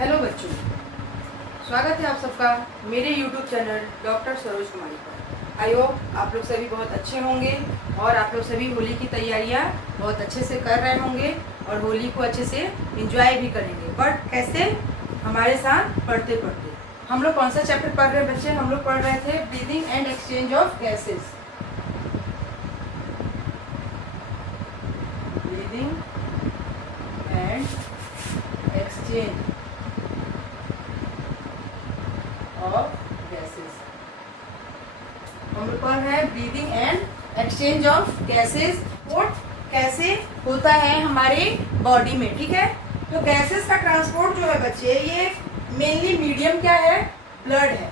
Hello बच्चों, स्वागत है आप सबका मेरे YouTube चैनल डॉक्टर सरोज कुमारी पर। आई होप आप लोग सभी बहुत अच्छे होंगे और आप लोग सभी होली की तैयारियां बहुत अच्छे से कर रहे होंगे और होली को अच्छे से एंजॉय भी करेंगे। बट कैसे? हमारे साथ पढ़ते पढ़ते। हम लोग कौन सा चैप्टर पढ़ रहे हैं बच्चे? हम लोग पढ़ रहे थे breathing and exchange of gases. Breathing and exchange of gases. हम लोग पढ़ रहे हैं breathing and exchange of gases. Transport कैसे होता है हमारे बॉडी में, ठीक है? तो गैसेस का ट्रांसपोर्ट जो है बच्चे, ये मेनली मीडियम क्या है? ब्लड है।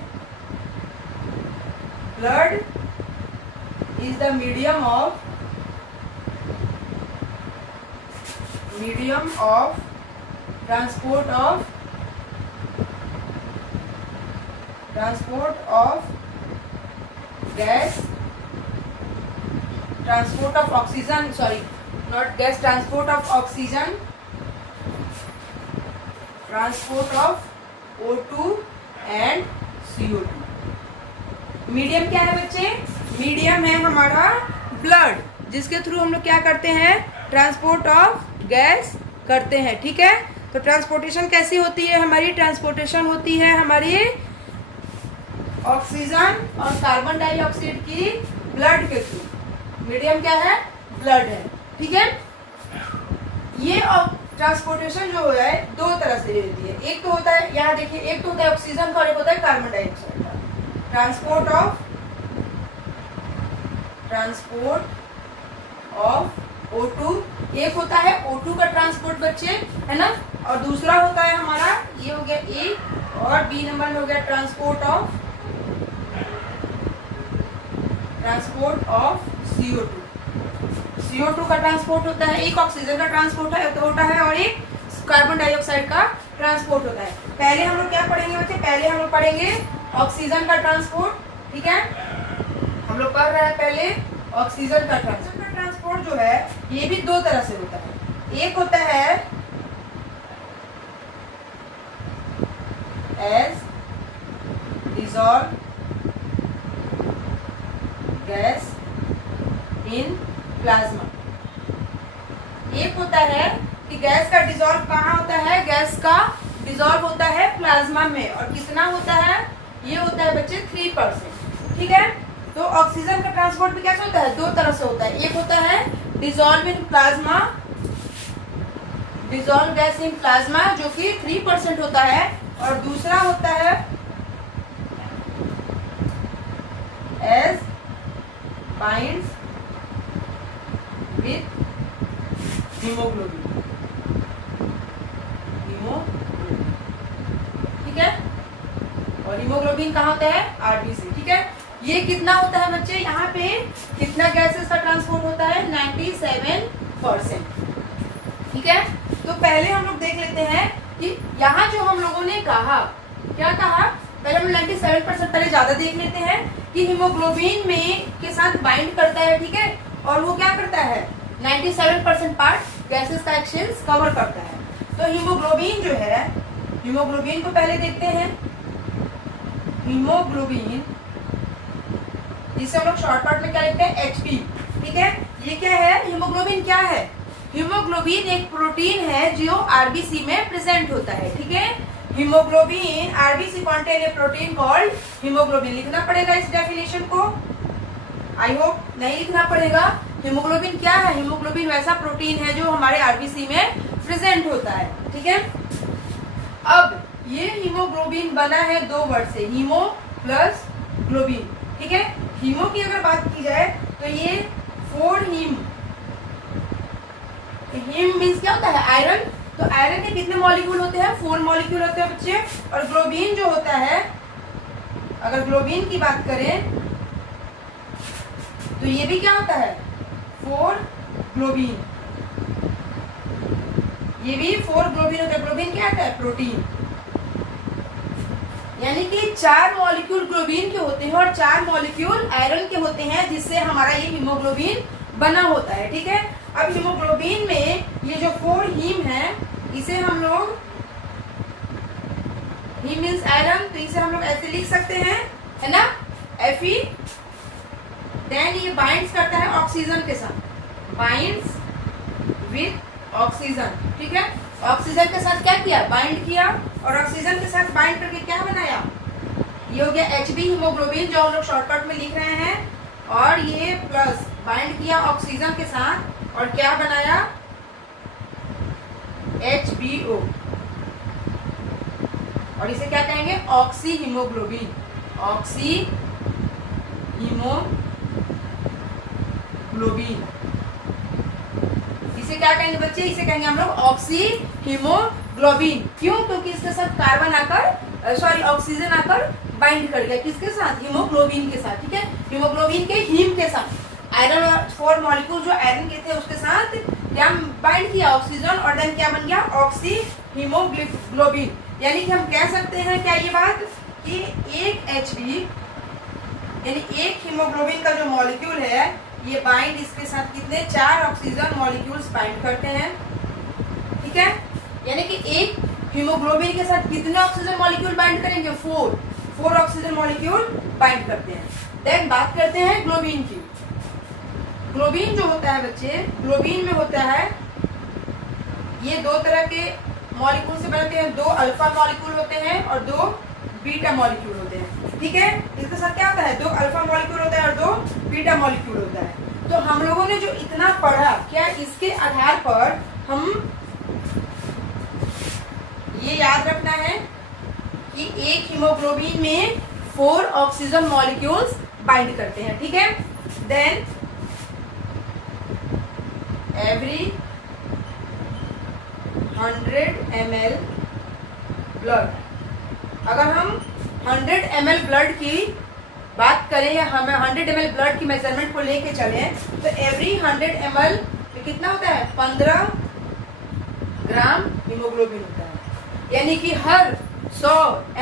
Blood is the medium of transport of gas, transport of oxygen, sorry not gas, transport of oxygen, transport of O2 and CO2। Medium क्या है बच्चे? मीडियम है हमारा ब्लड, जिसके थ्रू हम लोग क्या करते हैं? ट्रांसपोर्ट ऑफ गैस करते हैं, ठीक है? तो ट्रांसपोर्टेशन कैसी होती है हमारी? ट्रांसपोर्टेशन होती है हमारी ऑक्सीजन और कार्बन डाइऑक्साइड की ब्लड के थ्रू। मीडियम क्या है? ब्लड है, ठीक है? ये ट्रांसपोर्टेशन जो है दो तरह से होती है। एक तो होता है, यहाँ देखिए, एक तो होता है ऑक्सीजन का और एक होता है कार्बन डाइऑक्साइड का। ट्रांसपोर्ट ऑफ O2, एक होता है O2 का ट्रांसपोर्ट बच्चे, है ना? और दूसरा होता है हमारा, ये हो गया ए, और बी नंबर में हो गया ट्रांसपोर्ट ऑफ CO2 का ट्रांसपोर्ट होता है। एक ऑक्सीजन का ट्रांसपोर्ट होता है और एक कार्बन डाइऑक्साइड का ट्रांसपोर्ट होता है। पहले हम लोग क्या पढ़ेंगे बच्चे? पहले हम लोग पढ़ेंगे ऑक्सीजन का ट्रांसपोर्ट, ठीक है? हम लोग पढ़ रहे हैं पहले ऑक्सीजन का ट्रांसपोर्ट जो है, ये भी दो तरह से होता है। एक होता है as dissolved gas in plasma. एक होता है कि गैस का डिसॉल्व कहाँ होता है? गैस का डिसॉल्व होता है प्लाज्मा में, और कितना होता है? ये होता है बच्चे 3%, ठीक है? तो ऑक्सीजन का ट्रांसपोर्ट भी कैसे होता है? दो तरह से होता है। एक होता है dissolve in plasma, dissolve gas in plasma, जो कि 3% होता है, और दूसरा होता है एज बाइंड्स विथ हीमोग्लोबिन, ठीक है? और हीमोग्लोबिन कहाँ होता है? आरबीसी, ठीक है? ये कितना होता है बच्चे? यहाँ पे कितना गैसेस का ट्रांसपोर्ट होता है? 97%, ठीक है? तो पहले हम लोग देख लेते हैं कि यहाँ जो हम लोगों ने कहा, क्या कहा? पहले हम 97% पहले ज्यादा देख लेते हैं कि हीमोग्लोबिन में के साथ बाइंड करता है, ठीक है? और वो क्या करता है? 97% पार्ट गैसेस का एक्सचेंज कवर करता है। तो हीमोग्लोबिन जो है, हीमोग्लोबिन को पहले देखते हैं। हीमोग्लोबिन, जिसे हम लोग शॉर्टकट में क्या लिखते हैं? HP, ठीक है? ये क्या है? हीमोग्लोबिन क्या है? हीमोग्लोबिन एक प्रोटीन है जो आरबीसी में प्रेजेंट होता है, ठीक है? Haemoglobin RBC contain a protein called haemoglobin. लिखना पड़ेगा इस डेफिनेशन को, आई होप नहीं लिखना पड़ेगा। हीमोग्लोबिन क्या है? हीमोग्लोबिन वैसा प्रोटीन है जो हमारे आरबीसी में प्रेजेंट होता है, ठीक है? अब ये हीमोग्लोबिन बना है दो वर्ड से, हीमो प्लस ग्लोबिन, ठीक है? हीमो की अगर बात की जाए तो ये 4 हीम, हीम मीन्स क्या होता है? आयरन। तो आयरन के कितने मॉलिक्यूल होते हैं? 4 मॉलिक्यूल होते हैं बच्चे। और ग्लोबिन जो होता है, अगर ग्लोबिन की बात करें तो ये भी क्या होता है? 4 ग्लोबिन, ये भी 4 ग्लोबिन होता है। ग्लोबिन क्या होता है? प्रोटीन। यानी कि 4 मॉलिक्यूल ग्लोबिन के होते हैं और 4 मॉलिक्यूल आयरन के होते हैं, जिससे हमारा ये हीमोग्लोबिन बना होता है, ठीक है? अब हीमोग्लोबिन में ये जो 4 हीम है, इसे हम लोग ही मीन्स आयरन, तो इसे हम लोग ऐसे लिख सकते हैं, है ना, Fe। देन ये बाइंड्स करता है ऑक्सीजन के साथ, बाइंड्स विथ ऑक्सीजन, ठीक है। ऑक्सीजन के साथ क्या किया, बाइंड किया, और ऑक्सीजन के साथ बाइंड करके क्या बनाया, ये हो गया Hb हीमोग्लोबिन, जो हम लोग शॉर्टकट में लिख रहे हैं, और ये प्लस बाइंड किया ऑक्सीजन के साथ और क्या बनाया, HBO, और इसे क्या कहेंगे, ऑक्सी हीमोग्लोबिन, ऑक्सी हीमोग्लोबिन। इसे क्या कहेंगे बच्चे, इसे कहेंगे हम लोग ऑक्सी हीमोग्लोबिन। क्यों, क्योंकि इसके साथ कार्बन आकर सॉरी ऑक्सीजन आकर बाइंड कर गया, किसके साथ, हीमोग्लोबिन के साथ, ठीक है, हीमोग्लोबिन के हीम के साथ। आयरन 4 मॉलिक्यूल जो आयरन के थे उसके साथ क्या बाइंड किया, ऑक्सीजन, और देन क्या बन गया, ऑक्सी हीमोग्लोबिन। यानी कि हम कह सकते हैं क्या ये बात कि एक Hb यानी एक हीमोग्लोबिन का जो मॉलिक्यूल है ये बाइंड इसके साथ कितने, 4 ऑक्सीजन मॉलिक्यूल्स बाइंड करते हैं, ठीक है। यानी कि एक हीमोग्लोबिन के साथ कितने ऑक्सीजन मॉलिक्यूल बाइंड करेंगे, 4 ऑक्सीजन मॉलिक्यूल बाइंड करते हैं। देन बात करते हैं ग्लोबिन की। ग्लोबिन जो होता है बच्चे, ग्लोबिन में होता है, ये 2 तरह के मॉलिक्यूल से बनते हैं, 2 अल्फा मॉलिक्यूल होते हैं और 2 बीटा मॉलिक्यूल होते हैं, ठीक है। इसके साथ क्या होता है, 2 अल्फा मॉलिक्यूल होता है और 2 बीटा मॉलिक्यूल होता है। तो हम लोगों ने जो इतना पढ़ा, क्या इसके आधार पर हम ये याद रखना है कि एक हीमोग्लोबिन में 4 ऑक्सीजन मॉलिक्यूल्स बाइंड करते हैं, ठीक है। देन एवरी 100 ml ब्लड, अगर हम 100 ml ब्लड की बात करें या हमें 100 ml ब्लड की मेजरमेंट को लेके चले, तो एवरी 100 ml में कितना होता है, 15 ग्राम हीमोग्लोबिन होता है। यानी कि हर 100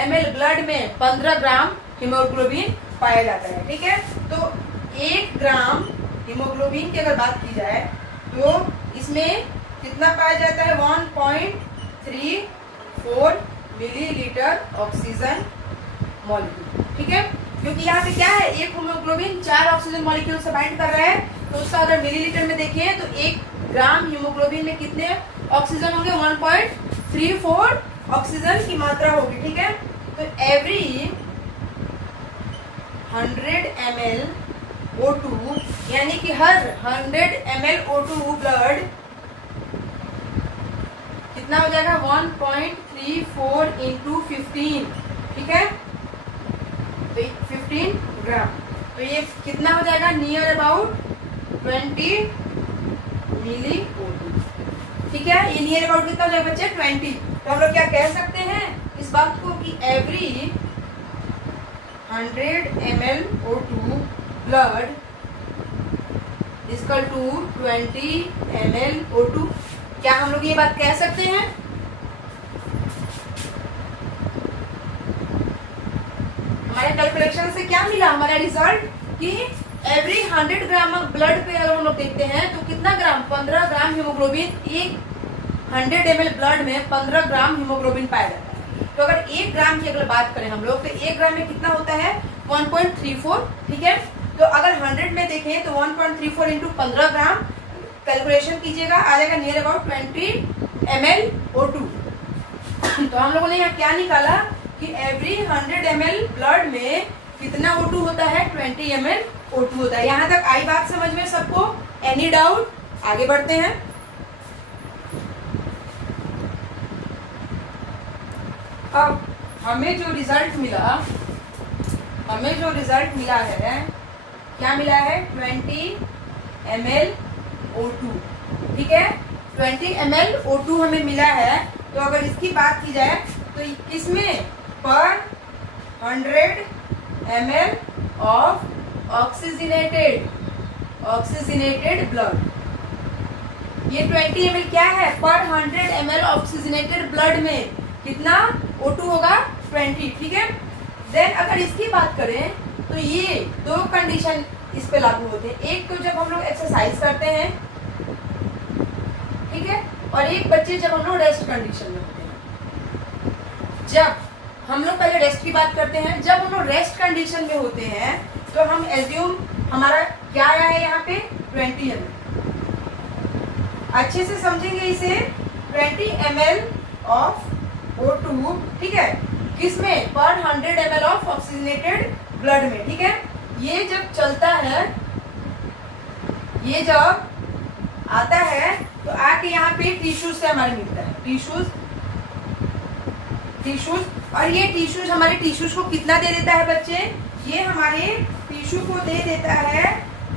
ml ब्लड में 15 ग्राम हीमोग्लोबिन पाया जाता है, ठीक है। तो 1 ग्राम हीमोग्लोबिन की अगर बात की जाए तो इसमें कितना पाया जाता है, 1.34 मिलीलीटर ऑक्सीजन मॉलिक्यूल, ठीक है। क्योंकि यहाँ पे क्या है, एक हीमोग्लोबिन 4 ऑक्सीजन मॉलिक्यूल से बाइंड कर रहा है, तो उसका अगर मिलीलीटर में देखें तो 1 ग्राम हीमोग्लोबिन में कितने ऑक्सीजन होंगे, 1.34 ऑक्सीजन की मात्रा होगी, ठीक है। तो एवरी 100 ml O2 यानी कि हर 100 ml O2 ब्लड कितना हो जाएगा, 1.34 इंटू 15, ठीक है, तो 15 ग्राम। तो ये कितना हो जाएगा, नियर अबाउट 20 मिली O2, ठीक है। ये नियर अबाउट कितना हो जाएगा बच्चे, 20। तो हम लोग क्या कह सकते हैं इस बात को कि every 100 ml O2 blood equal to 20 ml O2। क्या हम लोग ये बात कह सकते हैं, हमारे कैलकुलेशन से क्या मिला हमारा रिजल्ट कि एवरी 100 ग्राम ब्लड पे अगर हम लोग देखते हैं तो कितना ग्राम, 15 ग्राम हीमोग्लोबिन, एक 100 ml ब्लड में 15 ग्राम हीमोग्लोबिन पाया जाता है। तो अगर 1 ग्राम की अगर बात करें हम लोग, तो 1 ग्राम में कितना होता है, 1.34, ठीक है। तो अगर 100 में देखें तो 1.34 इंटू 15 ग्राम, कैलकुलेशन कीजिएगा, आ जाएगा नियर अबाउट 20 ml O2। तो हम लोगों ने यहाँ क्या निकाला कि एवरी 100 ml ब्लड में कितना O2 होता है, 20 ml O2 होता है। यहाँ तक आई बात समझ में सबको, एनी डाउट, आगे बढ़ते हैं। अब हमें जो रिजल्ट मिला है, क्या मिला है, 20 ml O2, ठीक है। 20 ml O2 हमें मिला है। तो अगर इसकी बात की जाए तो इसमें पर 100 ml ऑफ ऑक्सीजनेटेड ब्लड, ये 20 ml क्या है, पर 100 ml ऑक्सीजनेटेड ब्लड में कितना O2 होगा, 20, ठीक है। देन अगर इसकी बात करें तो ये 2 कंडीशन इस पे लागू होते हैं। एक तो जब हम लोग एक्सरसाइज करते हैं, ठीक है, और एक बच्चे जब हम लोग रेस्ट कंडीशन में होते हैं। जब हम लोग पहले रेस्ट की बात करते हैं। जब हम लोग रेस्ट कंडीशन में होते हैं तो हम एज्यूम हमारा क्या आया है यहाँ पे 20 ml। अच्छे से समझेंगे इसे, 20 ml ऑफ O2, ठीक है, किसमें, पर 100 ml ऑफ ऑक्सीजनेटेड ब्लड में, ठीक है। ये जब चलता है, ये जब आता है तो आके यहाँ पे टिश्यूज से हमारे मिलता है, टिश्यूज, और ये टिश्यूज हमारे टिश्यूज को कितना दे देता है बच्चे, ये हमारे टिश्यू को दे देता है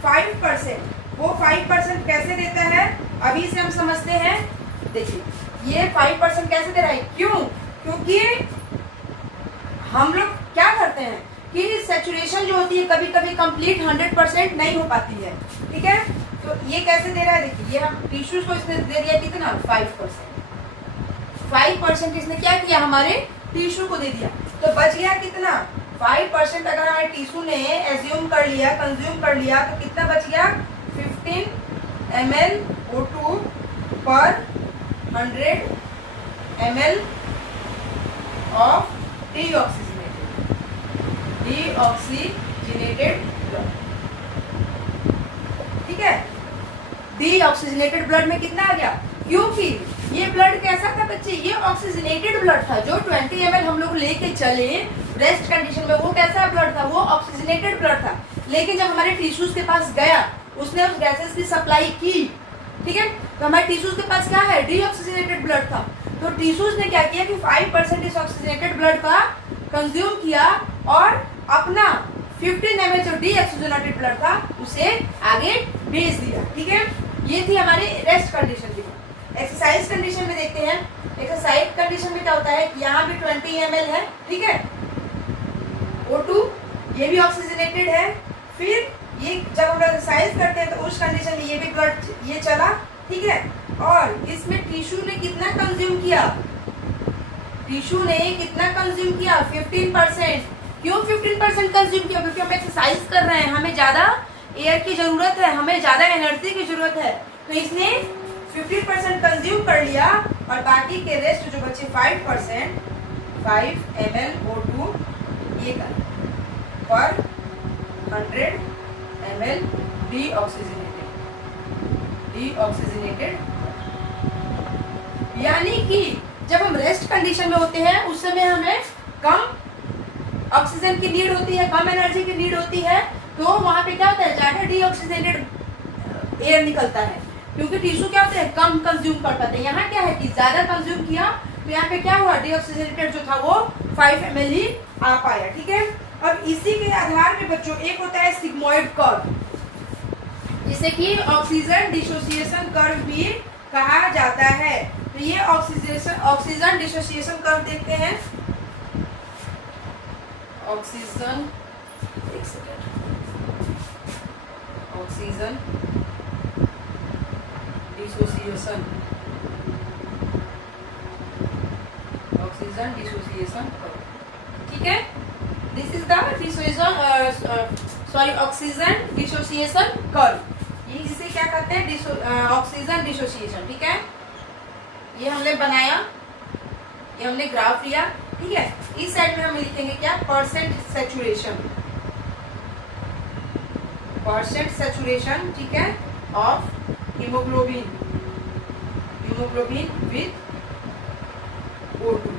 5%। वो 5% कैसे देता है अभी से हम समझते हैं। देखिए ये 5% कैसे दे रहा है, क्यों, क्योंकि हम लोग क्या करते हैं कि सैचुरेशन जो होती है कभी कभी कंप्लीट 100% नहीं हो पाती है, ठीक है। तो ये कैसे दे रहा है, देखिए ये हम टिश्यूज को इसने दे दिया कितना 5%। इसने क्या किया, हमारे टिश्यू को दे दिया, तो बच गया कितना 5%। अगर हमारे टिश्यू ने एज्यूम कर लिया, कंज्यूम कर लिया, तो कितना बच गया 15 ml O2 पर 100 ml ऑफ डीऑक्सीजनेटेड ब्लड, ठीक है। डीऑक्सीजनेटेड ब्लड में कितना आ गया, क्योंकि ये ब्लड कैसा था बच्चे, ये ऑक्सीजनेटेड ब्लड था। जो 20 ml हम लोग लेके चले रेस्ट कंडीशन में, वो कैसा ब्लड था, वो ऑक्सीजनेटेड ब्लड था। लेकिन जब हमारे टिश्यूज के पास गया, उसने उस गैसेस की सप्लाई की, ठीक है, तो हमारे टिश्यूज के पास क्या है, डीऑक्सीजनेटेड ब्लड था। तो टिश्यूज ने क्या किया कि 5% इस ऑक्सीजनेटेड ब्लड का कंज्यूम किया और अपना 15 ml जो डीऑक्सीजनेटेड ब्लड था उसे आगे भेज दिया, ठीक है। ये थी हमारी रेस्ट कंडीशन की। एक्सरसाइज कंडीशन में देखते हैं। एक्सरसाइज कंडीशन में क्या होता है, यहाँ भी 20 ml है, ठीक है, O2, ये भी ऑक्सीजनेटेड है। फिर ये जब हम एक्सरसाइज करते हैं तो उस कंडीशन में ये भी ब्लड ये चला, ठीक है, और इसमें टिश्यू ने कितना कंज्यूम किया, टिश्यू ने कितना कंज्यूम किया 15%। क्यों 15% कंज्यूम किया, क्योंकि हम एक्सरसाइज कर रहे हैं, हमें ज्यादा एयर की जरूरत है, हमें ज्यादा एनर्जी की जरूरत है, तो इसने 15% कंज्यूम कर लिया और बाकी के रेस्ट जो बचे 5%, 5 ml O2 ये कर पर 100 ml डीऑक्सीजनेटेड, यानी कि जब हम रेस्ट कंडीशन में होते हैं उस समय हमें कम ऑक्सीजन की नीड होती है, कम एनर्जी की नीड होती है, तो वहां पे क्या होता है, ज्यादा डीऑक्सीजनेटेड एयर निकलता है, क्योंकि टिश्यू क्या होते हैं कम कंज्यूम कर पाते हैं। यहाँ क्या है कि ज्यादा कंज्यूम किया, तो यहाँ पे क्या हुआ, डीऑक्सीजनेटेड जो था वो 5 ml ही आ पाया, ठीक है। अब इसी के आधार पे बच्चों एक होता है सिग्मोइड कर्व, जिसे कि ऑक्सीजन डिसोसिएशन कर्व भी कहा जाता है। तो ये ऑक्सीजन डिसोसिएशन कर्व देखते हैं। ऑक्सीजन डिसोसिएशन कर्व, ठीक है। This is the oxygen dissociation curve. ये जिसे क्या कहते हैं, ऑक्सीजन डिसोसिएशन, ठीक है। ये हमने बनाया, ये हमने ग्राफ लिया, ठीक है। इस साइड में हम लिखेंगे क्या, परसेंट सैचुरेशन, ठीक है, ऑफ हीमोग्लोबिन विथ O2,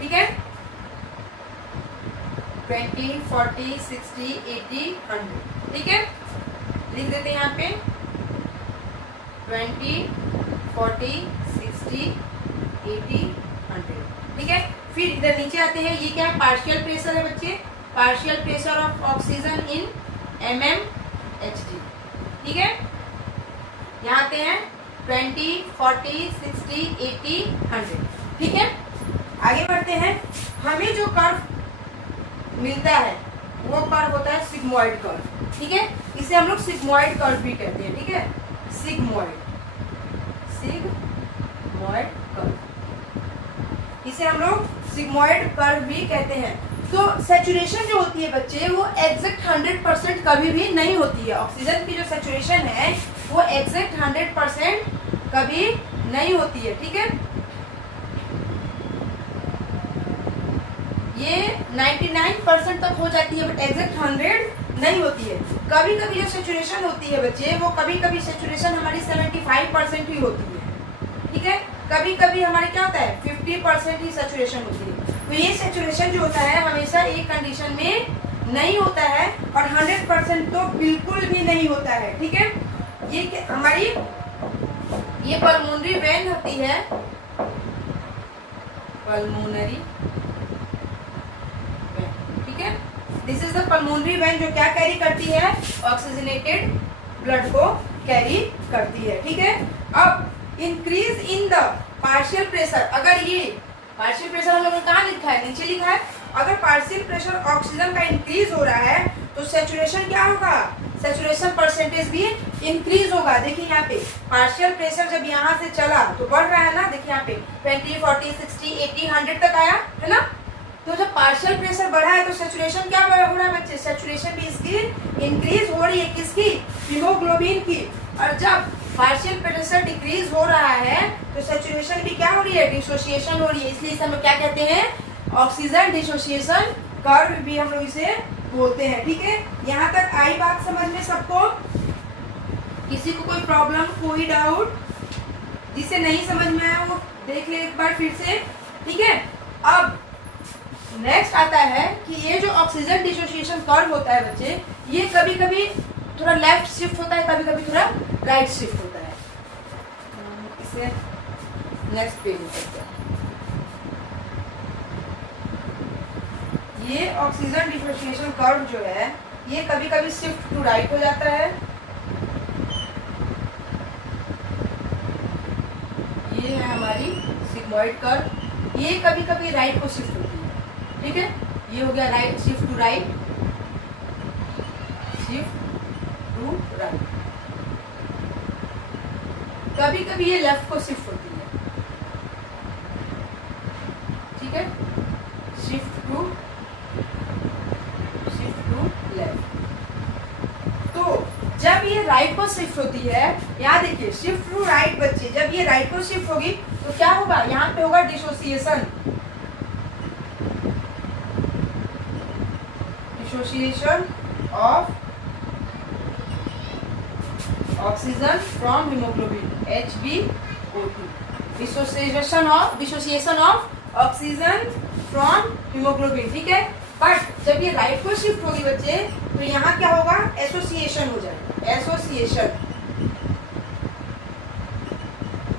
ठीक है। 20, 40, 60, 80, 100, ठीक है। लिख देते हैं यहाँ पे 20, 40, 60, 80, 100, ठीक है। फिर इधर नीचे आते हैं, ये क्या है, पार्शियल प्रेशर है बच्चे, partial pressure of oxygen in mmHg, ठीक है। यहाँ आते हैं 20, 40, 60, 80, 100, ठीक है। आगे बढ़ते हैं। हमें जो कर्व मिलता है वो कर्व होता है सिग्मोइड कर्व, ठीक है। इसे हम लोग सिग्मोइड कर्व भी कहते हैं, ठीक है, सिग्मोइड कर्व, इसे हम लोग सिग्मोइड कर्व भी कहते हैं। तो सैचुरेशन जो होती है बच्चे वो एग्जैक्ट 100% कभी भी नहीं होती है। ऑक्सीजन की जो सैचुरेशन है वो एग्जैक्ट 100% कभी नहीं होती है, ठीक है। ये 99% तक हो जाती है, बट एग्जैक्ट 100 नहीं होती है। कभी कभी जो सेचुरेशन होती है बच्चे, वो कभी कभी सेचुरेशन हमारी 75% ही होती है, ठीक है। कभी कभी हमारे क्या होता है 50% ही सेचुरेशन होती है। तो ये सेचुरेशन जो होता है हमेशा एक कंडीशन में नहीं होता है, और 100% तो बिल्कुल भी नहीं होता है, ठीक है। ये हमारी ये पल्मोनरी वेन होती है, पल्मोनरी वेन, ठीक है। This is the pulmonary vein जो क्या कैरी करती है, ऑक्सीजनेटेड ब्लड को कैरी करती है, ठीक है। अब increase in the partial pressure, अगर ये पार्शियल प्रेशर हम लोगों ने कहाँ लिखा है, नीचे लिखा है। अगर पार्शियल प्रेशर ऑक्सीजन का इंक्रीज हो रहा है तो सेचुरेशन क्या होगा, सेचुरेशन परसेंटेज भी इंक्रीज होगा। देखिए यहाँ पे पार्शियल प्रेशर जब यहाँ से चला तो बढ़ रहा है ना, देखिए यहाँ पे 20, 40, 60, 80, 100 तक आया है ना। तो जब पार्शियल प्रेशर बढ़ा है तो सेचुरेशन क्या हो रहा है बच्चे, सेचुरेशन भी इसकी इंक्रीज हो रही है, किसकी, हीमोग्लोबिन की। और जब पार्शियल प्रेशर डिक्रीज हो रहा है तो सेचुरेशन भी क्या हो रही है, डिसोसिएशन हो रही है। इसलिए इसे हम क्या कहते हैं, ऑक्सीजन डिसोसिएशन कर्व भी हम लोग इसे बोलते हैं, ठीक है। यहाँ तक आई बात समझ में सबको, किसी को कोई प्रॉब्लम, कोई डाउट, जिसे नहीं समझ में आया वो देख ले एक बार फिर से, ठीक है। अब नेक्स्ट आता है कि ये जो ऑक्सीजन डिसोसिएशन कर्व होता है बच्चे, ये कभी कभी थोड़ा लेफ्ट शिफ्ट होता है, कभी कभी थोड़ा राइट शिफ्ट होता है। इसे नेक्स्ट पेज में करते हैं। ये ऑक्सीजन डिसोसिएशन कर्व जो है ये कभी कभी शिफ्ट टू राइट हो जाता है, ये है हमारी सिग्मोइड कर्व, ये कभी कभी राइट को शिफ्ट होती है, ठीक है। ये हो गया right, shift to right, shift to right. कभी कभी ये लेफ्ट को शिफ्ट होती है, ठीक है, शिफ्ट टू लेफ्ट। तो जब ये राइट को शिफ्ट होती है, यहाँ देखिए शिफ्ट टू राइट बच्चे, जब ये राइट को शिफ्ट होगी तो क्या होगा, यहाँ पे होगा dissociation, dissociation of oxygen from haemoglobin HbO2, dissociation of oxygen from haemoglobin, ठीक है। बट जब ये राइट को शिफ्ट होगी बच्चे तो यहाँ क्या होगा, एसोसिएशन हो जाएगा,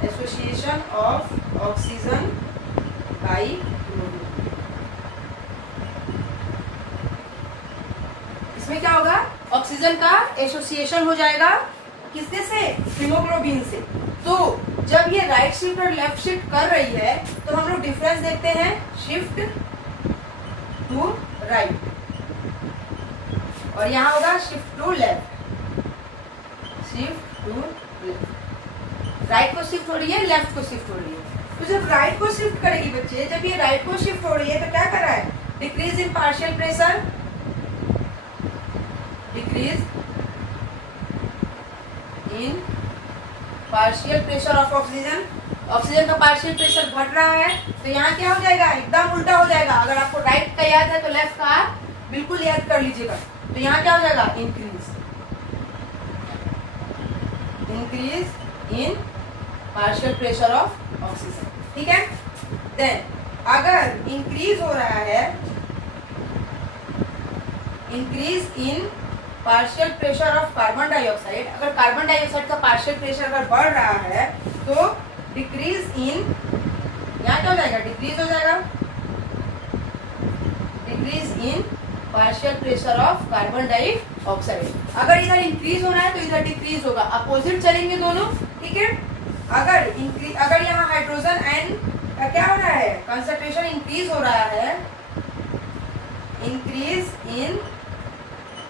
association of oxygen by haemoglobin. इसमें क्या होगा, ऑक्सीजन का एसोसिएशन हो जाएगा किससे से, हीमोग्लोबिन से। तो जब ये राइट शिफ्ट और लेफ्ट शिफ्ट कर रही है तो हम लोग डिफरेंस देखते हैं, शिफ्ट टू राइट, और यहाँ होगा shift to left, shift to left. Right को शिफ्ट हो रही है, लेफ्ट को शिफ्ट हो रही है। तो जब राइट को शिफ्ट करेगी बच्चे, जब ये राइट को शिफ्ट हो रही है तो क्या कर रहा है, decrease in partial pressure, decrease in partial pressure of oxygen. Oxygen का पार्शियल प्रेशर घट रहा है तो यहाँ क्या हो जाएगा, एकदम उल्टा हो जाएगा। अगर आपको राइट का याद है तो लेफ्ट का बिल्कुल याद कर लीजिएगा। तो यहाँ क्या हो जाएगा, increase, increase in partial pressure of oxygen, ठीक है। देन अगर इंक्रीज हो रहा है, increase in partial pressure of carbon dioxide, अगर कार्बन डाइऑक्साइड का पार्शियल प्रेशर अगर बढ़ रहा है तो डिक्रीज इन, यहाँ क्या हो जाएगा, डिक्रीज हो जाएगा, decrease in partial pressure of carbon dioxide. अगर इधर इंक्रीज हो रहा है तो इधर डिक्रीज होगा, अपोजिट चलेंगे दोनों, ठीक है। अगर यहाँ हाइड्रोजन आयन का क्या हो रहा है, कंसंट्रेशन इंक्रीज हो रहा है, increase in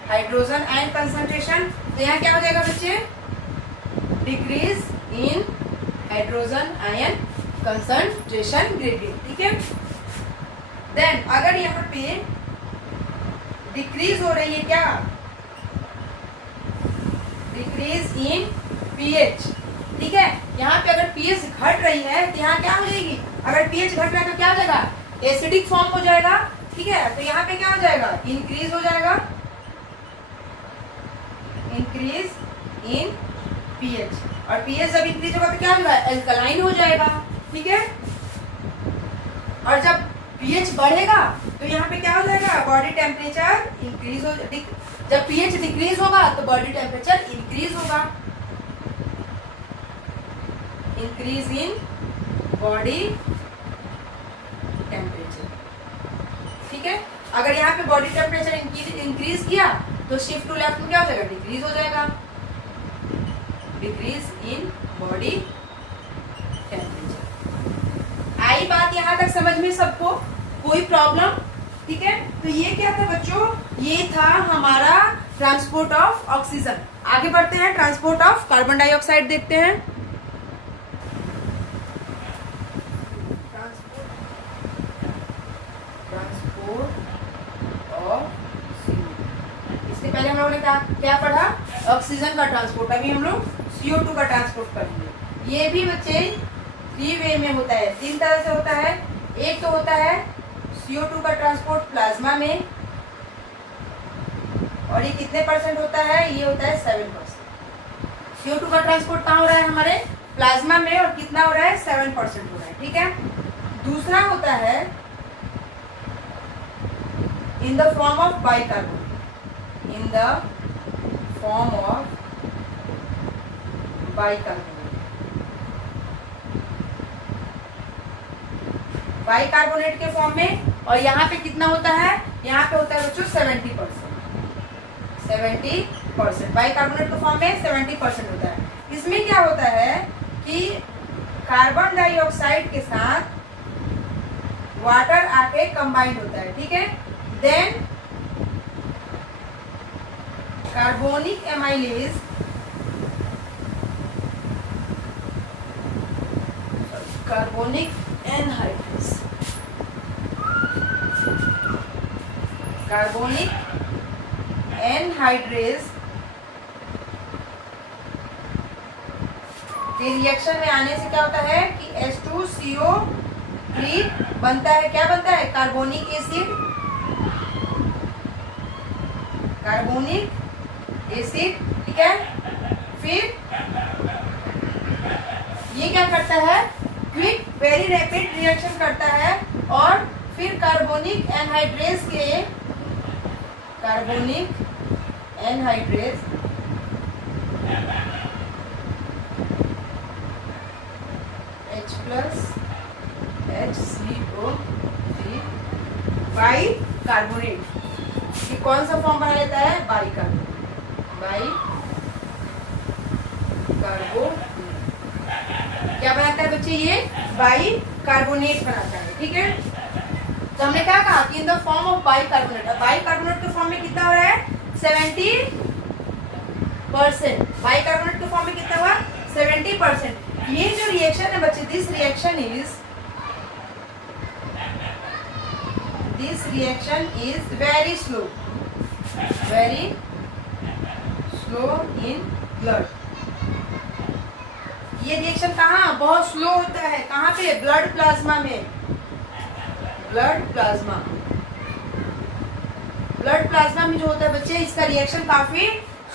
hydrogen ion concentration, तो यहाँ क्या हो जाएगा बच्चे, decrease in hydrogen ion concentration gradient, ठीक है। देन अगर यहाँ पे डिक्रीज हो रही है, क्या, डिक्रीज इन पीएच, ठीक है। यहाँ पे अगर पीएच घट रही है तो यहाँ क्या हो जाएगी, अगर पीएच घट रहा है तो क्या हो जाएगा, एसिडिक फॉर्म हो जाएगा। ठीक है, तो यहाँ पे क्या हो जाएगा, इंक्रीज हो जाएगा, इंक्रीज इन पीएच, और पीएच जब इंक्रीज होगा तो क्या होगा, एल्कलाइन हो जाएगा। ठीक है, और जब पीएच बढ़ेगा तो यहाँ पे क्या हो जाएगा, बॉडी टेम्परेचर इंक्रीज हो, जब पीएच डिक्रीज होगा तो बॉडी टेम्परेचर इंक्रीज होगा, इंक्रीज इन बॉडी टेम्परेचर। ठीक है, अगर यहाँ पे बॉडी टेम्परेचर इंक्रीज किया तो शिफ्ट टू लेफ्ट में क्या हो जाएगा, डिक्रीज हो जाएगा, डिक्रीज इन बॉडी टेम्परेचर। आई बात यहाँ तक समझ में सबको, कोई प्रॉब्लम? ठीक है, तो ये क्या था बच्चों, ये था हमारा ट्रांसपोर्ट ऑफ ऑक्सीजन। आगे बढ़ते हैं, ट्रांसपोर्ट ऑफ कार्बन डाइऑक्साइड देखते हैं। पहले हम लोगों ने क्या पढ़ा, ऑक्सीजन का ट्रांसपोर्ट, अभी हम लोग CO2 का ट्रांसपोर्ट करेंगे। ये भी बच्चे 3 वे में होता है, 3 तरह से होता है। एक तो होता है CO2 का ट्रांसपोर्ट प्लाज्मा में, और ये कितने % होता है, ये होता है 7%। CO2 का ट्रांसपोर्ट कहाँ हो रहा है, हमारे प्लाज्मा में, और कितना हो रहा है, 7% हो रहा है। ठीक है, दूसरा होता है in the form of bicarbonate, in the form of bicarbonate। Bicarbonate के फॉर्म में, और यहाँ पे कितना होता है, यहाँ पे होता है बच्चों 70%, 70%। बाइकार्बोनेट के फॉर्म में 70% होता है। इसमें क्या होता है कि कार्बन डाइऑक्साइड के साथ वाटर आके कंबाइंड होता है। ठीक है, then carbonic amylase, carbonic anhydrase, carbonic anhydrase के रिएक्शन में आने से क्या होता है कि H2CO3 बनता है। क्या बनता है, कार्बोनिक एसिड, कार्बोनिक एसिड। ठीक है, फिर ये क्या करता है, क्विक वेरी रैपिड रिएक्शन करता है, और फिर कार्बोनिक एनहाइड्रेज के, कार्बोनिक एनहाइड्रेज HCO3 बाइकार्बोनेट, ये कौन सा फॉर्म बना लेता है, बाइकार्बोनेट, क्या बनाता है बच्चे, ये बाइकार्बोनेट बनाता है। ठीक है, तो हमने क्या कहा कि in the form of bicarbonate, bicarbonate के फॉर्म में कितना हो रहा है, 70%। बाइकार्बोनेट के फॉर्म में कितना हुआ, 70%। ये जो रिएक्शन है बच्चे, this reaction is very slow, very slow in blood. ये रिएक्शन कहाँ, बहुत स्लो होता है, कहाँ पे, ब्लड प्लाज्मा में, ब्लड प्लाज्मा। ब्लड प्लाज्मा में जो होता है बच्चे, इसका रिएक्शन काफी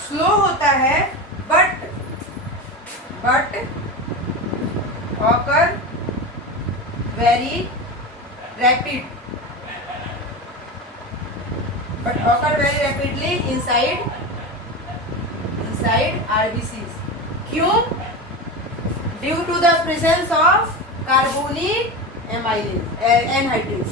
स्लो होता है, but occur very rapid, but occur very rapidly inside RBCs। क्यों, due to the presence of carbonic anhydrase.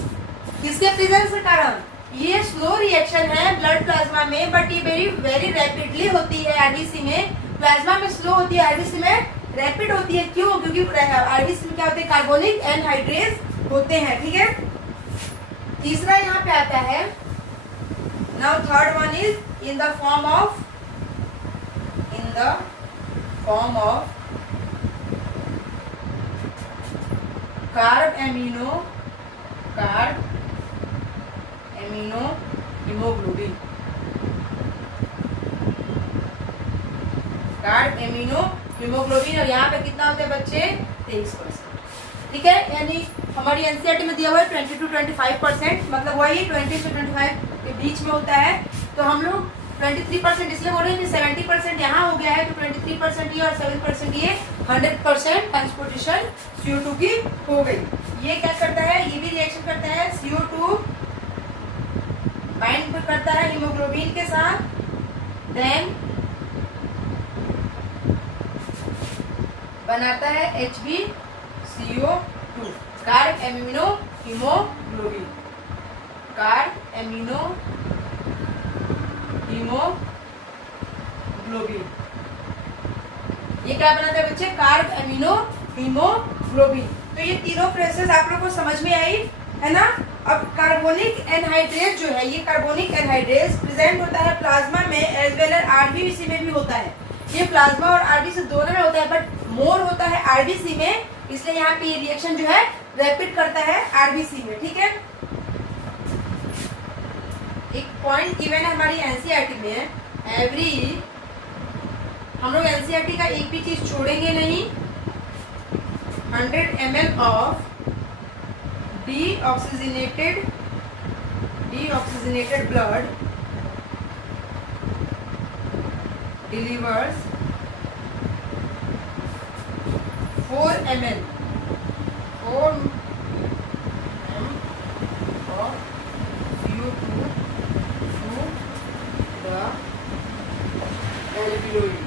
किसके प्रेजेंस के कारण, ये स्लो रिएक्शन है ब्लड प्लाज्मा में, बट ये वेरी रैपिडली होती है आरबीसी में। प्लाज्मा में स्लो होती है, आरबीसी में रैपिड होती है। क्यों, क्योंकि आरबीसी में क्या होते हैं, कार्बोनिक एनहाइड्रेज होते हैं। ठीक है, तीसरा यहाँ पे आता है, now third one is in the form of carb amino hemoglobin, carb amino haemoglobin, और यहाँ पे कितना होता है बच्चे, 23%। ठीक है, यानी हमारी एनसीईआरटी में दिया हुआ है 20 to 25%, मतलब वही 20 से 25 के बीच में होता है। तो हम लोग 23% इसलिए बोल रहे हैं कि 70% यहाँ हो गया है, तो 23% ये और 7% ये 100% ट्रांसपोर्टेशन CO2 की हो गई। ये क्या करता है, ये भी रिएक्शन करता है, CO2 बाइंड करता है हीमोग्लोबिन के साथ, देन बनाता है HbCO2, carb amino haemoglobin, carb amino haemoglobin. ये क्या बनाता है बच्चे, कार्ब एमिनो हीमोग्लोबिन। तो ये तीनों प्रोसेस आप लोग को समझ में आई है ना। अब कार्बोनिक एनहाइड्रेट जो है, ये कार्बोनिक एनहाइड्रेट प्रेजेंट होता है प्लाज्मा में एज वेल एज आरबीसी में भी होता है। ये प्लाज्मा और आरबीसी दोनों में होता है, बट मोर होता है आरबीसी में, इसलिए यहाँ पे ये रिएक्शन जो है रैपिड करता है आरबीसी में। ठीक है, एक पॉइंट गिवन है हमारी एनसीईआरटी में, एवरी, हम लोग एनसीईआरटी का एक भी चीज छोड़ेंगे नहीं। 100 ml of deoxygenated blood delivers 4 ml of CO2 to the alveoli।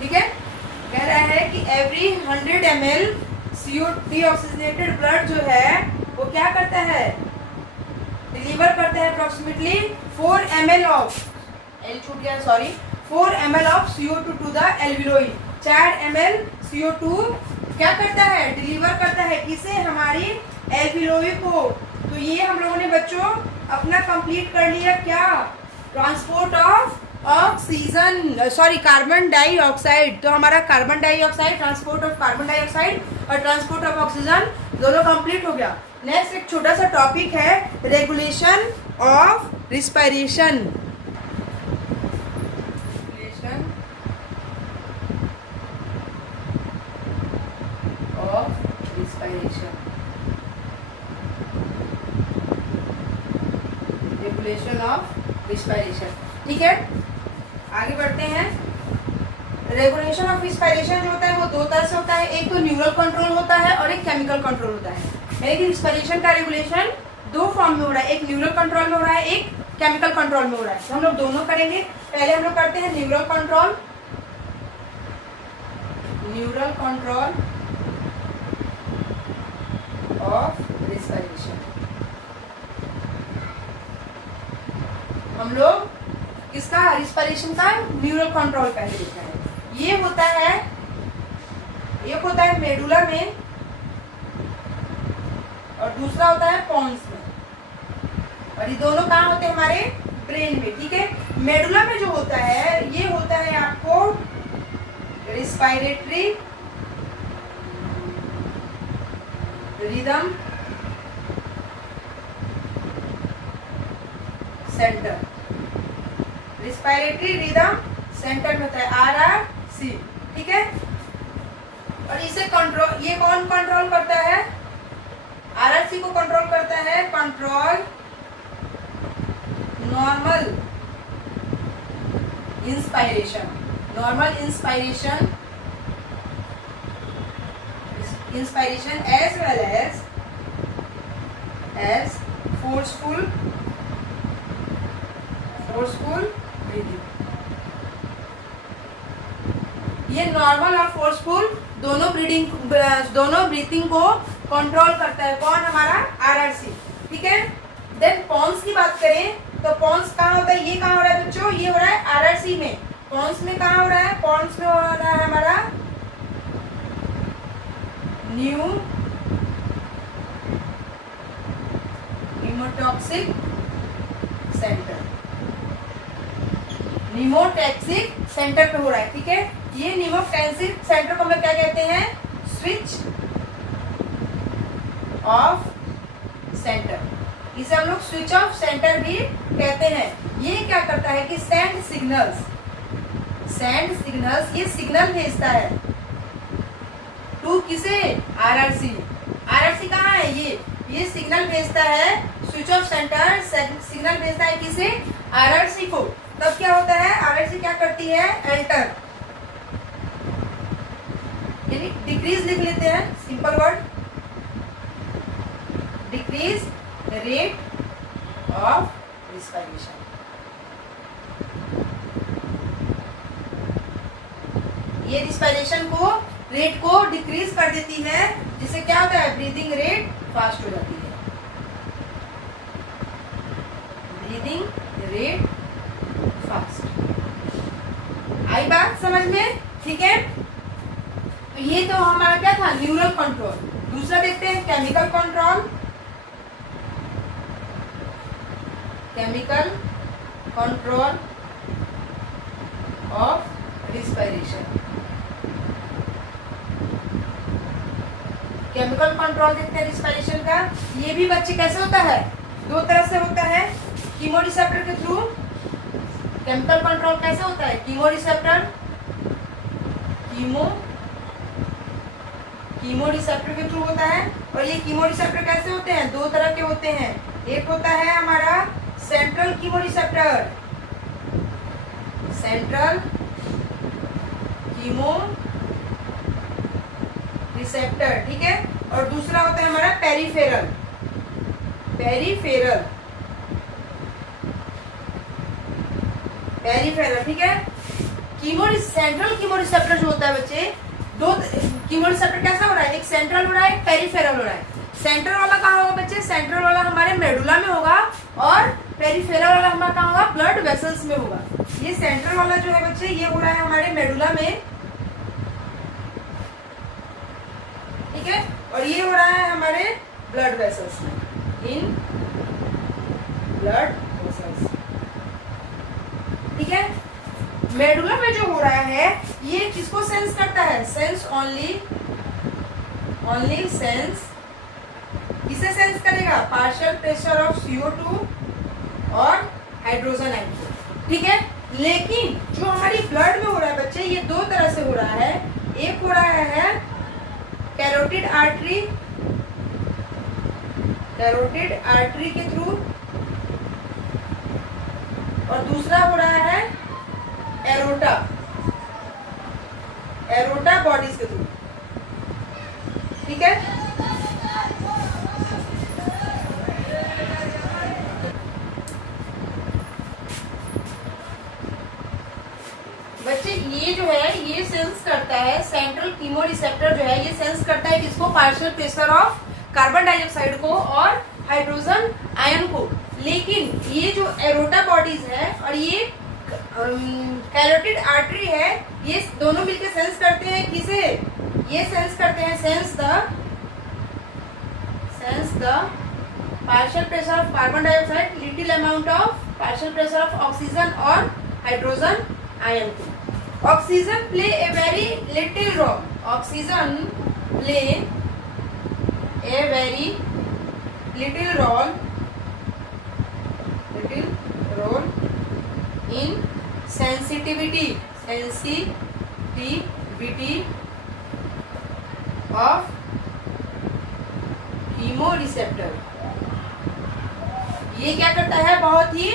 ठीक है, कह रहा है कि एवरी 100 ml डीऑक्सीजनेटेड ब्लड जो है वो क्या करता है, डिलीवर करता है approximately 4 ml of, sorry 4 ml of CO2 to the alveoli. 4 ml CO2 क्या करता है, डिलीवर करता है किसे, हमारी एल्वियोली को। तो ये हम लोगों ने बच्चों अपना कंप्लीट कर लिया क्या, transport of oxygen, sorry carbon dioxide. तो हमारा carbon dioxide, transport of carbon dioxide और ट्रांसपोर्ट ऑफ ऑक्सीजन दोनों कंप्लीट हो गया। नेक्स्ट एक छोटा सा टॉपिक है regulation of respiration. Regulation of respiration, regulation of respiration. ठीक है, आगे बढ़ते हैं। रेगुलेशन ऑफ रिस्पायरेशन जो होता है वो दो तरह से होता है, एक तो न्यूरल कंट्रोल होता है और एक केमिकल कंट्रोल होता है। यानी कि रिस्पायरेशन का रेगुलेशन दो फॉर्म में हो रहा है, एक न्यूरल कंट्रोल में हो रहा है, एक केमिकल कंट्रोल में हो रहा है। तो हम लोग दोनों करेंगे। पहले हम लोग करते हैं neural control. Neural control of respiration. हम लोग इसका रिस्पायरेशन का न्यूरल कंट्रोल पहले देखा है। ये होता है, एक होता है मेडुला में और दूसरा होता है पॉन्स में, और ये दोनों कहाँ होते हैं, हमारे ब्रेन में। ठीक है, मेडुला में जो होता है ये होता है आपको respiratory rhythm centre. Respiratory rhythm centre में होता है RRC। ठीक है, और इसे कंट्रोल, ये कौन कंट्रोल करता है, RRC को कंट्रोल करता है control normal inspiration. Normal inspiration, inspiration as well as forceful breathing. ये नॉर्मल और फोर्सफुल दोनों ब्रीथिंग को कंट्रोल करता है कौन, हमारा RRC। ठीक है, देन पॉन्स की बात करें तो पॉन्स कहाँ होता है, ये कहाँ हो रहा है बच्चों, ये हो रहा है RRC में। पॉन्स में कहाँ हो रहा है, पॉन्स में हो रहा है हमारा न्यूमोटॉक्सिक सेंटर। न्यूमोटॉक्सिक सेंटर पे हो रहा है। ठीक है, ये न्यूमोटॉक्सिक सेंटर को हम क्या कहते हैं, स्विच ऑफ सेंटर। इसे हम लोग स्विच ऑफ सेंटर भी कहते हैं। ये क्या करता है कि सेंड सिग्नल्स, ये सिग्नल भेजता है टू किसे, आरआरसी। आरआरसी कहाँ है, ये सिग्नल भेजता है, स्विच ऑफ सेंटर सिग्नल भेजता है किसे, आरआरसी को। तब क्या होता है, आरआरसी क्या करती है, अल्टर यानी डिक्रीज लिख लेते हैं, simple word, decrease rate of respiration. ये रिस्पायरेशन को रेट को डिक्रीज कर देती है, जिससे क्या होता है, ब्रीदिंग रेट फास्ट हो जाती है, ब्रीदिंग रेट फास्ट। आई बात समझ में, ठीक है। तो ये तो हमारा क्या था, न्यूरल कंट्रोल। दूसरा देखते हैं chemical control. Chemical control of respiration. Chemical control देखते हैं रिस्पायरेशन का। ये भी बच्चे कैसे होता है, दो तरह से होता है, कीमोरिसेप्टर के थ्रू। केमिकल कंट्रोल कैसे होता है, कीमोरिसेप्टर, कीमोरिसेप्टर के थ्रू होता है। और ये कीमोरिसेप्टर कैसे होते हैं, दो तरह के होते हैं। एक होता है हमारा central chemoreceptor, central chemo receptor, ठीक है। और दूसरा होता है हमारा पेरिफेरल, पेरिफेरल, पेरिफेरल, ठीक है। सेंट्रल कीमोरिसेप्टर जो होता है बच्चे, दो कीमोरिसेप्टर कैसा हो रहा है, एक सेंट्रल हो रहा है, एक पेरिफेरल हो रहा है। सेंट्रल वाला कहाँ होगा बच्चे, सेंट्रल वाला हमारे मेडुला में होगा, और पेरिफेरल वाला हमारा कहाँ होगा, ब्लड वेसल्स में होगा। ये सेंट्रल वाला जो है बच्चे, ये हो रहा है हमारे मेडुला में, ठीक है। और ये हो रहा है हमारे ब्लड वेसल्स में, इन ब्लड वेसल्स, ठीक है। मेडुला में जो हो रहा है, ये किसको सेंस करता है, सेंस ओनली, ओनली सेंस, किसे सेंस करेगा, पार्शियल प्रेशर ऑफ CO2 और हाइड्रोजन आयन को, ठीक है। लेकिन जो हमारी ब्लड में हो रहा है बच्चे, ये दो तरह से हो रहा है। एक हो रहा है कैरोटिड आर्टरी, कैरोटिड आर्टरी के थ्रू, और दूसरा हो रहा है एरोटा, एरोटा बॉडीज के थ्रू, ठीक है। बच्चे ये जो है, ये सेंस करता है, सेंट्रल कीमोरिसेप्टर जो है, ये सेंस करता है किसको, partial pressure of carbon dioxide को और हाइड्रोजन आयन को। लेकिन ये जो एरोटा बॉडीज है और ये कैरोटिड आर्टरी है, ये दोनों मिलकर सेंस करते हैं किसे, ये सेंस करते हैं, sense the partial pressure of carbon dioxide, little amount of partial pressure of oxygen और हाइड्रोजन आयन को। Oxygen play a very little role, oxygen play a very little role in sensitivity of chemoreceptor. ये क्या करता है, बहुत ही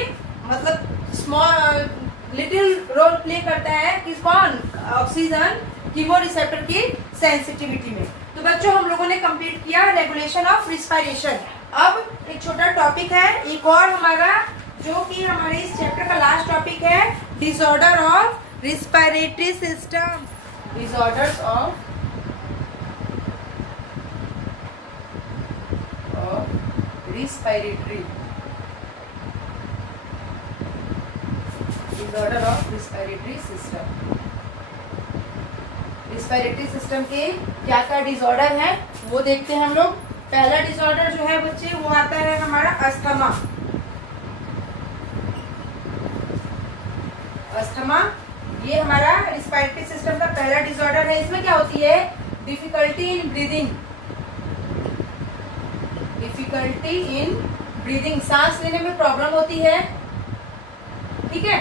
मतलब small little role play करता है किस, कौन, ऑक्सीजन कीमोरिसेप्टर की सेंसिटिविटी में। तो बच्चों हम लोगों ने कंप्लीट किया रेगुलेशन ऑफ रिस्पायरेशन। अब एक छोटा टॉपिक है एक और हमारा, जो कि हमारे इस चैप्टर का लास्ट टॉपिक है, disorder of respiratory system, disorders of respiratory, disorder of respiratory system. Respiratory system के क्या क्या डिसऑर्डर है वो देखते हैं हम लोग। पहला डिसऑर्डर जो है बच्चे, वो आता है हमारा अस्थमा। अस्थमा ये हमारा रिस्पायरेटरी सिस्टम का पहला डिसऑर्डर है। इसमें क्या होती है, difficulty in breathing, difficulty in breathing, सांस लेने में प्रॉब्लम होती है, ठीक है।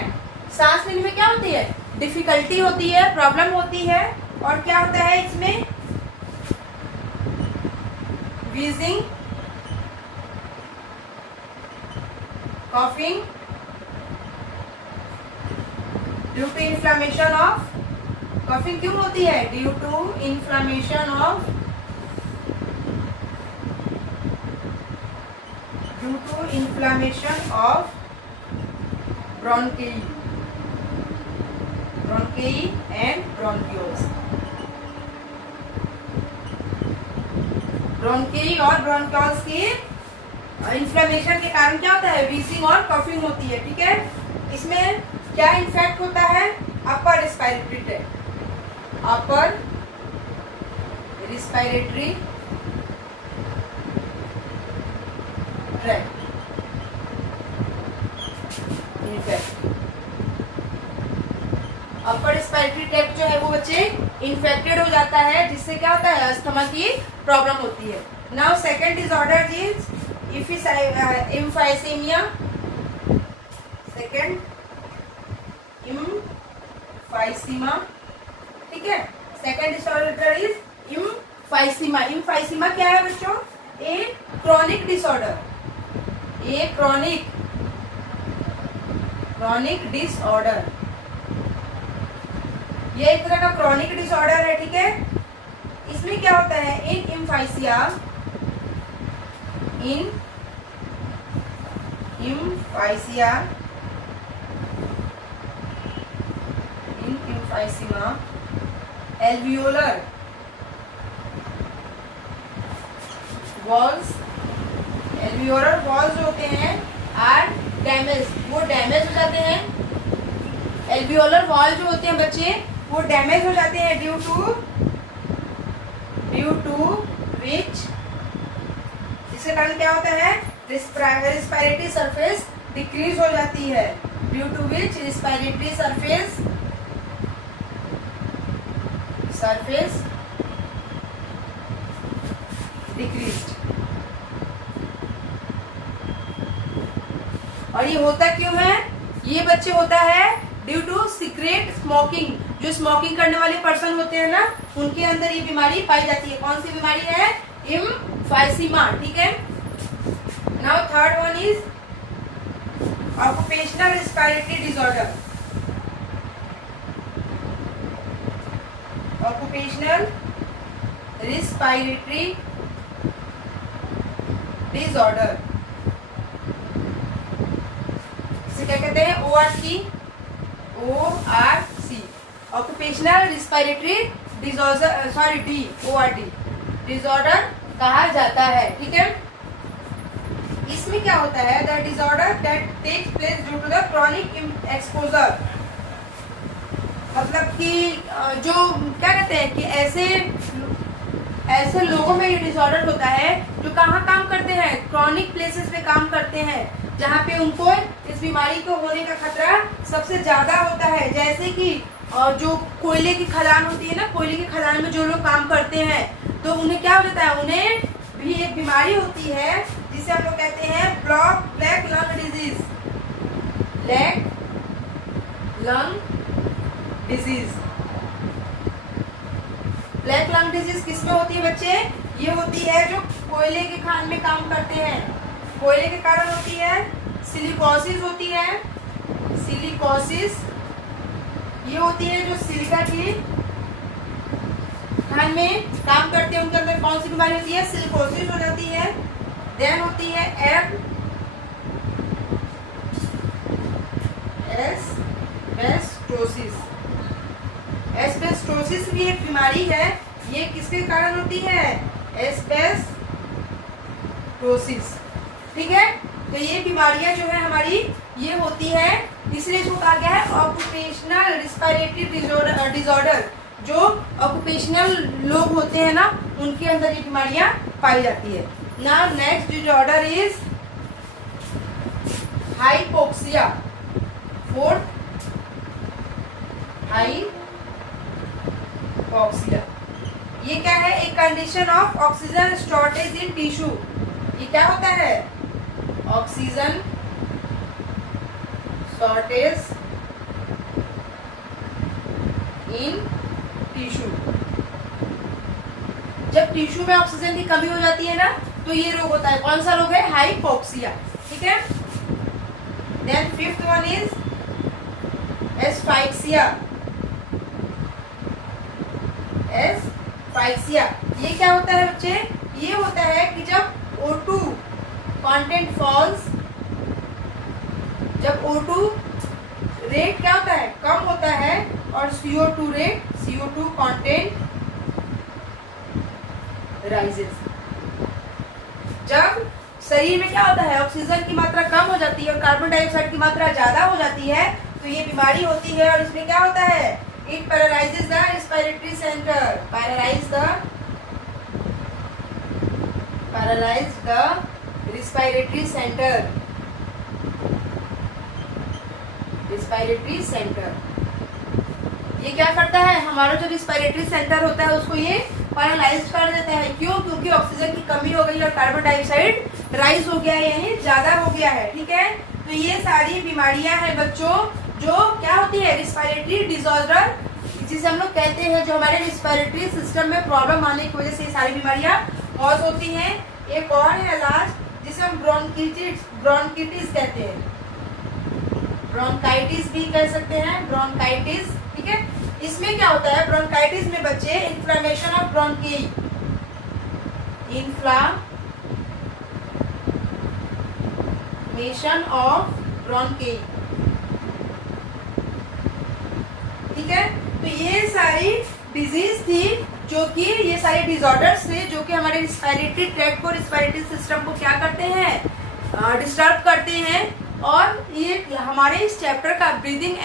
सांस लेने में क्या होती है, डिफिकल्टी होती है, प्रॉब्लम होती है। और क्या होता है इसमें, wheezing, coughing due to inflammation of, coughing क्यों होती है? Due to inflammation of, due to inflammation of bronchi, bronchi and bronchioles. Bronchi और ब्रोंकियोल्स की इन्फ्लेमेशन के कारण क्या होता है? वीजिंग और कफिंग होती है, ठीक है। इसमें क्या इन्फेक्ट होता है? Upper respiratory tract, upper respiratory tract infect, upper respiratory tract जो है वो बच्चे इन्फेक्टेड हो जाता है, जिससे क्या होता है? अस्थमा की प्रॉब्लम होती है। Now second disorder is emphysema, second emphysema, ठीक है। Second disorder is emphysema. Emphysema क्या है बच्चों? A chronic disorder, a chronic disorder, ये एक तरह का क्रॉनिक डिसऑर्डर है, ठीक है। इसमें क्या होता है? इन एम्फाइसिया, एल्वियोलर वॉल्स, एल्वियोलर वॉल्स होते हैं आर डैमेज, वो डैमेज हो जाते हैं। एल्वियोलर वॉल जो होते हैं बच्चे वो डैमेज हो जाते हैं ड्यू टू विच, इसके कारण क्या होता है? रेस्पिरेटरी सरफेस डिक्रीज हो जाती है, due to which respiratory surface decreased. और ये होता क्यों है? ये बच्चे होता है ड्यू टू सिगरेट स्मोकिंग। जो स्मोकिंग करने वाले पर्सन होते हैं ना, उनके अंदर ये बीमारी पाई जाती है। कौन सी बीमारी है? एम्फाइसीमा, ठीक है। Now third one is occupational respiratory disorder, occupational respiratory disorder, इसे क्या कहते हैं? ORC, occupational respiratory disorder, sorry ORD disorder कहा जाता है, ठीक है। इसमें क्या होता है? The disorder that takes place due to the chronic exposure, मतलब कि जो क्या कहते हैं कि ऐसे लोगों में ये डिसऑर्डर होता है जो कहाँ काम करते हैं? क्रॉनिक प्लेसेस पे काम करते हैं, जहाँ पे उनको इस बीमारी को होने का खतरा सबसे ज्यादा होता है। जैसे कि जो कोयले की खदान होती है ना, कोयले की खदान में जो लोग काम करते हैं तो उन्हें क्या हो जाता है? उन्हें भी एक बीमारी होती है जिसे हम लोग कहते हैं black lung disease, black lung disease. Black lung disease किसमें होती है बच्चे? ये होती है जो कोयले की खान में काम करते हैं, कोयले के कारण होती है। सिलिकोसिस होती है, सिलिकोसिस ये होती है जो सिलिका की खान में काम करते हैं, उनके अंदर कौन सी बीमारी होती है? सिलिकोसिस हो जाती है। देन होती है एस्बेस्टोसिस, एस्बेस्टोसिस भी एक बीमारी है। ये किसके कारण होती है? एस्बेस्टोसिस, ठीक है। तो ये बीमारियां जो है हमारी ये होती है, इसलिए इसको कहा गया है ऑक्यूपेशनल रेस्पिरेटरी डिसऑर्डर। जो ऑक्यूपेशनल लोग होते हैं ना, उनके अंदर ये बीमारियां पाई जाती है। Now next disorder is hypoxia, fourth hypoxia. ये क्या है? एक condition of oxygen shortage in tissue. ये क्या होता है? ऑक्सीजन शॉर्टेज इन टिश्यू, जब टिश्यू में ऑक्सीजन की कमी हो जाती है ना, तो ये रोग होता है। कौन सा रोग है? हाइपोक्सिया। ठीक है। Then fifth one is asphyxia. Asphyxia ये क्या होता है बच्चे? ये होता है कि जब O2 कंटेंट फॉल्स, जब O2 रेट क्या होता है? कम होता है, और CO2 rate, CO2 content rises. जब शरीर में क्या होता है? ऑक्सीजन की मात्रा कम हो जाती है और कार्बन डाइऑक्साइड की मात्रा ज्यादा हो जाती है, तो ये बीमारी होती है। और इसमें क्या होता है? It paralyses the respiratory centre. Paralyse the respiratory centre. Respiratory centre ये क्या करता है? हमारा जो रेस्पिरेटरी सेंटर होता है उसको ये पैरालाइज कर देता है। क्यों? क्योंकि ऑक्सीजन की कमी हो गई और कार्बन डाइऑक्साइड राइज हो गया है, यानी ज्यादा हो गया है। ठीक है। तो ये सारी बीमारियां हैं बच्चों, जो क्या होती है? रिस्पिरेटरी डिसऑर्डर, जिसे हम लोग कहते हैं, जो हमारे रिस्पिरेटरी सिस्टम में प्रॉब्लम आने की वजह से ये सारी बीमारियां कॉज होती हैं। एक और है लास्ट, जिसे हम ब्रोंकिटिस कहते हैं, ब्रोंकाइटिस भी कह सकते हैं, ब्रोंकाइटिस। ठीक है। इसमें क्या होता है? ब्रोंकाइटिस में बच्चे inflammation of bronchi, inflammation of bronchi. ठीक है। तो ये सारी डिजीज थी, जो कि ये सारे डिसऑर्डर्स थे, जो कि हमारे रिस्पिरेटरी ट्रैक्ट को, रिस्पिरेटरी सिस्टम को क्या करते हैं? डिस्टर्ब करते हैं। और ये हमारे इस चैप्टर का ब्रीदिंग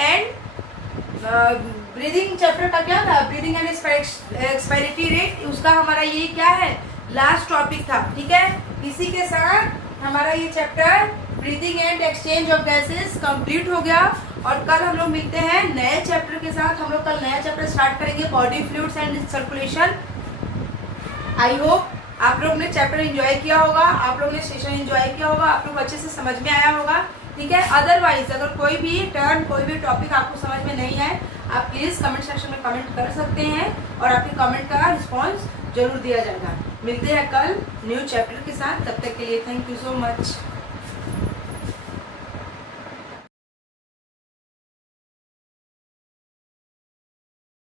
चैप्टर का क्या था? ब्रीदिंग एंड एक्सपायरेटरी रेट, उसका हमारा ये क्या है? लास्ट टॉपिक था। ठीक है। इसी के साथ हमारा ये chapter breathing and exchange of gases complete हो गया। और कल हम लोग मिलते हैं नए चैप्टर के साथ। हम लोग कल नया चैप्टर स्टार्ट करेंगे, body fluids and circulation. I hope आप लोग ने चैप्टर एंजॉय किया होगा, आप लोग ने सेशन एंजॉय किया होगा, आप लोग अच्छे से समझ में आया होगा। ठीक है। अदरवाइज अगर कोई भी टर्म, कोई भी टॉपिक आपको समझ में नहीं है, आप प्लीज कमेंट सेक्शन में कमेंट कर सकते हैं, और आपके कमेंट का रिस्पॉन्स जरूर दिया जाएगा। मिलते हैं कल न्यू चैप्टर के साथ। तब तक के लिए थैंक यू सो मच।